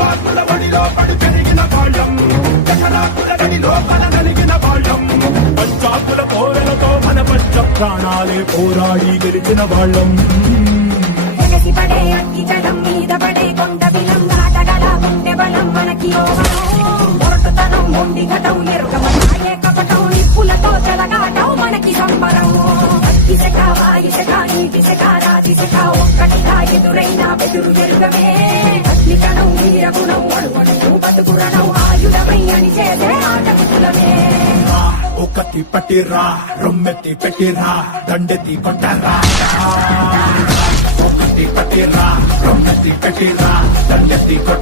బాకుల వడిలో పడి పెరిగిన వాళ్ళం, ఎకరాకుల గడిలో కల నలిగిన వాళ్ళం, పంచాకుల పోరలతో మన పంచ ప్రాణాలే పోరాడి గెలిచిన వాళ్ళం. ఎగసి పడే అగ్గి జలం మీద పడే కొండ బిలం నాటగల గుండె బలం మనకి మొరటుతనం మొండి ఘటం ఎరుకమయ్యే కపటం నిప్పులతో చెలగాటం మనకి సంబరం. ఇసక వాయిసక నీటిసక రాతిసక ఒక్కటిగా ఎదురైన బెదురు ఎరుగమే. అగ్నికణం వీరగుణం అడుగడుగు బతుకురణం ఆయుధమై అని చేసే ఆటకులమే. ఒకటి పట్టిరా రొమ్మెత్తి పెట్టిరా దండెత్తి కొట్టరా, ఒకటి పట్టిరా రొమ్మెత్తి పెట్టిరా దండెత్తి కొట్ట